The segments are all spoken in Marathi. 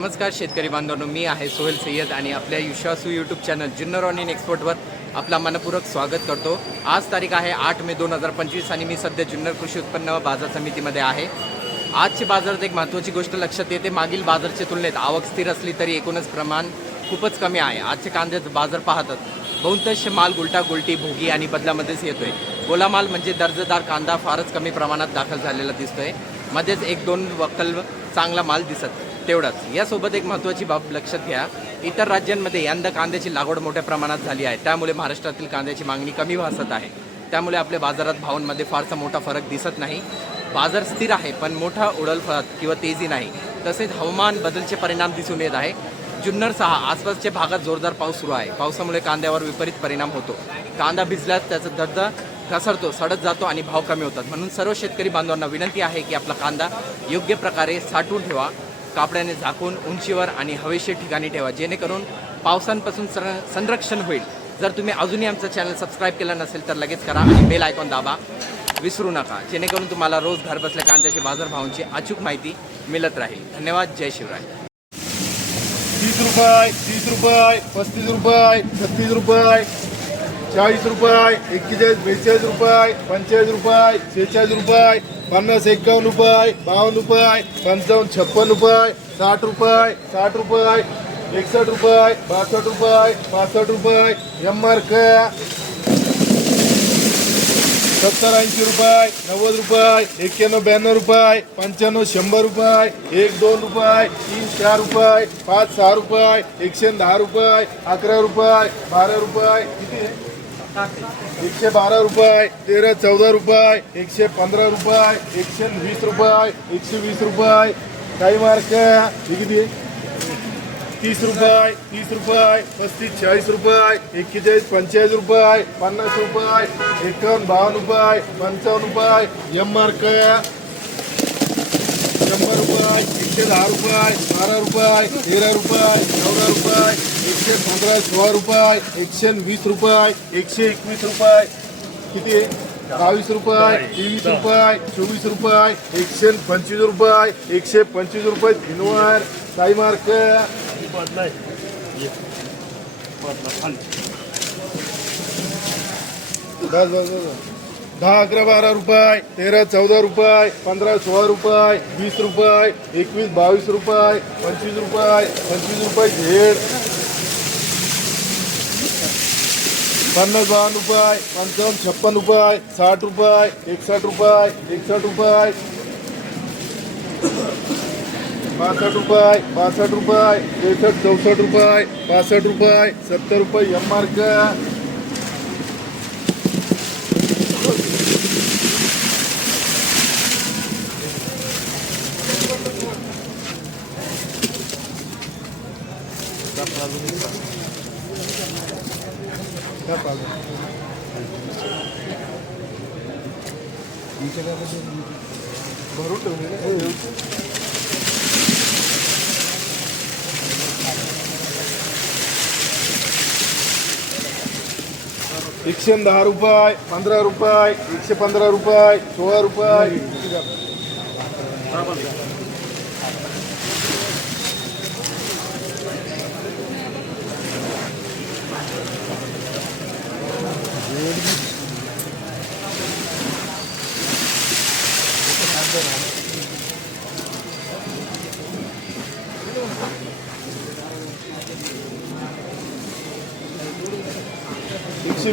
नमस्कार शेतकरी बांधवांनो मी आहे सोहेल सय्यद आणि आपल्या युशासू YouTube channel Junnar on in एक्सपोर्टवर आपला मनपूर्वक स्वागत करतो. आज तारीख आहे आठ मे दोन हजार पंचवीस आणि मी सध्या जुन्नर कृषी उत्पन्न बाजार समितीमध्ये आहे. आजच्या बाजारात एक महत्त्वाची गोष्ट लक्षात येते मागील बाजारच्या तुलनेत आवक स्थिर असली तरी एकूणच प्रमाण खूपच कमी आहे. आजचे कांद्याचे बाजार पाहतात बहुतांश माल गुलटा गुलटी भोगी आणि बदलामध्येच येतोय. गोला माल म्हणजे दर्जेदार कांदा फारच कमी प्रमाणात दाखल झालेला दिसतोय. मध्येच एक दोन वक्कल चांगला माल दिसत. तेवढंच. यासोबत एक महत्त्वाची बाब लक्षात घ्या. इतर राज्यांमध्ये यंदा कांद्याची लागवड मोठ्या प्रमाणात झाली आहे. त्यामुळे महाराष्ट्रातील कांद्याची मागणी कमी भासत आहे. त्यामुळे आपल्या बाजारात भावांमध्ये फारसा मोठा फरक दिसत नाही. बाजार स्थिर आहे पण मोठा उडलफाट किंवा तेजी नाही. तसेच हवामान बदलचे परिणाम दिसून येत आहे. जुन्नर सहा आसपासच्या भागात जोरदार पाऊस सुरू आहे. पावसामुळे कांद्यावर विपरीत परिणाम होतो. कांदा भिजल्यास त्याचा दर्द घसरतो सडत जातो आणि भाव कमी होतात. म्हणून सर्व शेतकरी बांधवांना विनंती आहे की आपला कांदा योग्य प्रकारे साठवून ठेवा. कापड्याने झाकून उंचीवर आणि हवेशीर ठिकाणी ठेवा जेणेकरून पावसांपासून सं संरक्षण होईल. जर तुम्ही अजूनही आमचं चॅनल सबस्क्राईब केलं नसेल तर लगेच करा आणि बेल आयकॉन दाबा. विसरू नका. जेणेकरून तुम्हाला रोज घरबसल्या कांद्याचे बाजारभावांची अचूक माहिती मिळत राहील. धन्यवाद. जय शिवराय. तीस रुपये तीस रुपये पस्तीस रुपये छत्तीस रुपये. चाळीस रुपये एक्केचाळीस बेचाळीस रुपये पंचेचाळीस रुपये शेहेचाळीस रुपये पन्नास एक्कावन्न रुपये बावन्न रुपये पंचावन्न छप्पन रुपये साठ रुपये साठ रुपये एकसष्ट रुपये बासष्ट रुपये पासष्ट रुपये एम आर सत्तर ऐंशी रुपये नव्वद रुपये एक्क्याण्णव ब्याण्णव रुपये पंच्याण्णव शंभर रुपये एक दोन रुपये तीन चार रुपये पाच सहा रुपये एकशे दहा रुपये अकरा रुपये बारा रुपये किती आहे? एकशे बारा रुपये तेरा चौदा रुपये एकशे पंधरा रुपये एकशे वीस रुपये एकशे वीस रुपये. काही मार्क हे किती? तीस रुपये तीस रुपये पस्तीस चाळीस रुपये एक्केचाळीस पंचेचाळीस रुपये पन्नास रुपये एकावन्न बावन्न रुपये पंचावन्न रुपये. एम मार्क रुपये एकशे दहा रुपये बारा रुपये तेरा रुपये चौदा रुपये एकशे पंधरा सोळा रुपये एकशे वीस रुपये एकशे एकवीस रुपये. किती? बावीस रुपये तेवीस रुपये चोवीस रुपये एकशे पंचवीस रुपये एकशे पंचवीस रुपये दिनवार साई मार्क. बस दहा अकरा बारा रुपये तेरा चौदा रुपये पंधरा सोळा रुपये वीस रुपये एकवीस बावीस रुपये पंचवीस रुपये पंचवीस रुपये झेड पन्नास बावन्न रुपये पंचावन्न छप्पन रुपये साठ रुपये एकसष्ट रुपये एकसष्ट रुपये. बासष्ट रुपये पासष्ट रुपये त्रेसष्ट चौसष्ट रुपये बासष्ट रुपये सत्तर रुपये एम का भरून ठेवले एकशे दहा रुपये पंधरा रुपये एकशे पंधरा रुपये सोळा रुपये. एकशे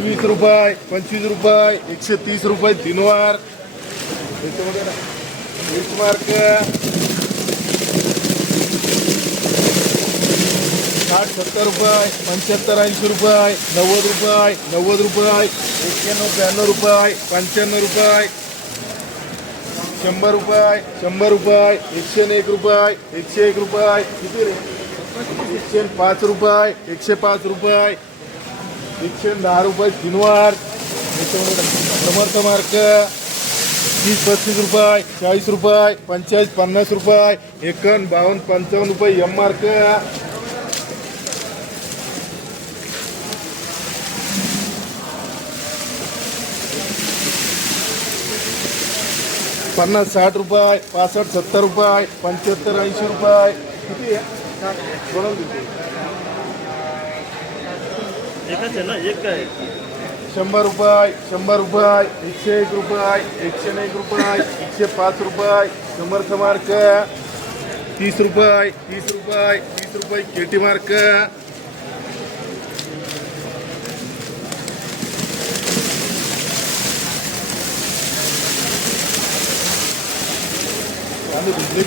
वीस रुपये पंचवीस रुपये एकशे तीस रुपये तीन मार्क एक मार्क साठ सत्तर रुपये पंच्याहत्तर ऐंशी रुपये नव्वद रुपये नव्वद रुपये एक्क्याण्णव ब्याण्णव रुपये पंच्याण्णव रुपये शंभर रुपये शंभर रुपये एकशे एक रुपये एकशे एक रुपये किती रे? एकशे पाच रुपये एकशे पाच रुपये एकशे दहा रुपये तीनवार समर्थ मार्क तीस पस्तीस रुपये चाळीस रुपये पंचेचाळीस पन्नास रुपये एकावन्न बावन्न पंचावन्न रुपये एम मार्क पन्नास साठ रुपये पासष्ट सत्तर रुपये पंच्याहत्तर ऐंशी रुपये. किती आहे? बनवून देतो एकच आहे ना? एक काय? शंभर रुपये शंभर रुपये एकशे एक रुपये एकशे एक रुपये एकशे पाच रुपये समर्थ मार्क तीस रुपये तीस रुपये तीस रुपये केटी मार्क. कांदे भिजले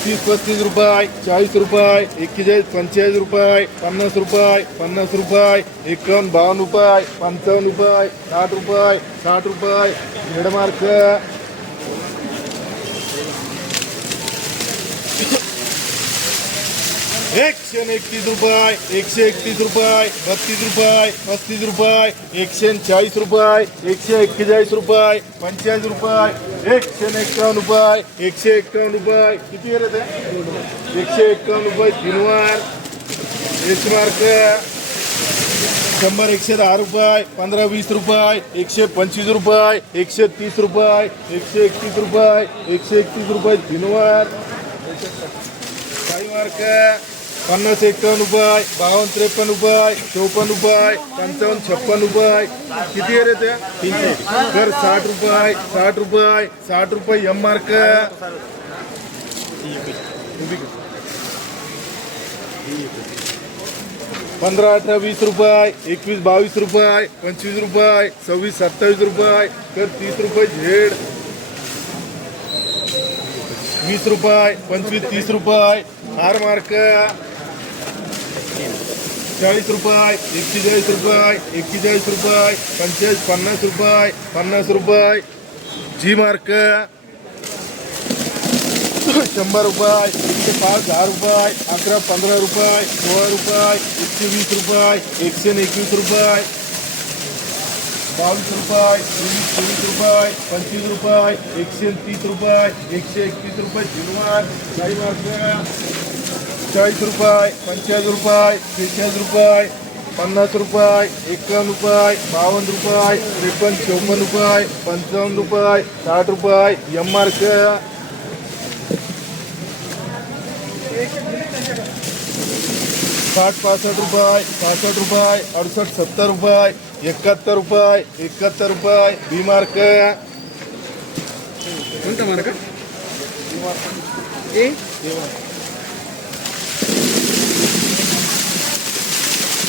तीस पस्तीस रुपये चाळीस रुपये एक्केचाळीस पंचेचाळीस रुपये पन्नास रुपये पन्नास रुपये एकावन्न बावन्न रुपये पंचावन्न रुपये साठ रुपये साठ रुपये झेडमार्क एकशे एकतीस रुपये एकशे एकतीस रुपये बत्तीस रुपये पस्तीस रुपये एकशे चाळीस रुपये एकशे एक्केचाळीस रुपये पंचेचाळीस रुपये एकशे एक्कावन्न रुपये एकशे एक्कावन्न रुपये किती रे ते एकशे एक्कावन्न रुपये तीनवार एक मार्क शंभर एकशे दहा रुपये पंधरा वीस रुपये एकशे पंचवीस रुपये एकशे तीस रुपये एकशे एकतीस रुपये एकशे एकतीस रुपये तीनवार काही मार्क पन्नास एकावन्न रुपये बावन्न त्रेपन्न रुपये चौपन्न रुपये पंचावन्न छप्पन रुपये. किती आहे रे त्या तीनशे. तर साठ रुपये साठ रुपये साठ रुपये एम मार्क पंधरा अठरा वीस रुपये एकवीस बावीस रुपये पंचवीस रुपये सव्वीस सत्तावीस रुपये तर तीस रुपये झेड. वीस रुपये पंचवीस तीस रुपये हार मार्क चाळीस रुपये एक्केचाळीस रुपये एक्केचाळीस रुपये, पंचेचाळीस, पन्नास रुपये पन्नास रुपये. जी मार्क. शंभर रुपये, एकशे पाच, दहा रुपये, अकरा, पंधरा रुपये, सोळा रुपये, एकशे वीस रुपये, एकशे एकवीस रुपये. बावीस रुपये तेवीस चोवीस रुपये, पंचवीस रुपये, एकशे तीस रुपये, एकशे एकतीस रुपये. जिनवार काही मार्क. चाळीस रुपये पंचेचाळीस रुपये त्रेचाळीस रुपये पन्नास रुपये एकावन्न रुपये बावन्न रुपये त्रेपन्न चौपन्न रुपये पंचावन्न रुपये साठ रुपये एम आर साठ पासष्ट रुपये पासष्ट रुपये अडुसष्ट सत्तर रुपये एकाहत्तर रुपये एकाहत्तर रुपये बी मार्क कोणता मार्क ए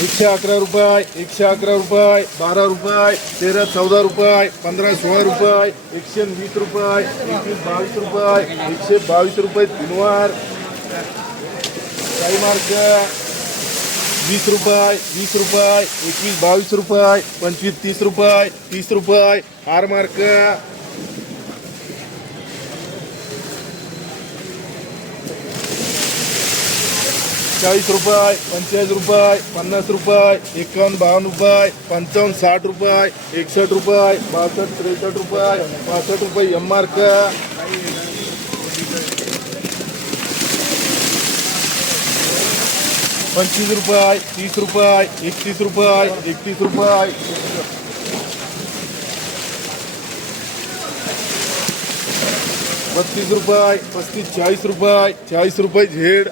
एकशे अकरा रुपये एकशे अकरा रुपये बारा रुपये तेरा चौदा रुपये पंधरा सोळा रुपये एकशे वीस रुपये एकवीस बावीस रुपये एकशे बावीस रुपये तीनवार. काही मार्क वीस रुपये वीस रुपये एकवीस बावीस रुपये पंचवीस तीस रुपये तीस रुपये हार मार्क. चाळीस रुपये, पंचेचाळीस रुपये, पन्नास रुपये, एकावन्न बावन्न रुपये, पंचावन्न साठ रुपये, एकसष्ट रुपये, बासष्ट त्रेसष्ट रुपये, पासष्ट रुपये एम मार्क पंचवीस रुपये, तीस रुपये, एकतीस रुपये एकतीस रुपये. बत्तीस रुपये, पस्तीस, चाळीस रुपये चाळीस रुपये झेड.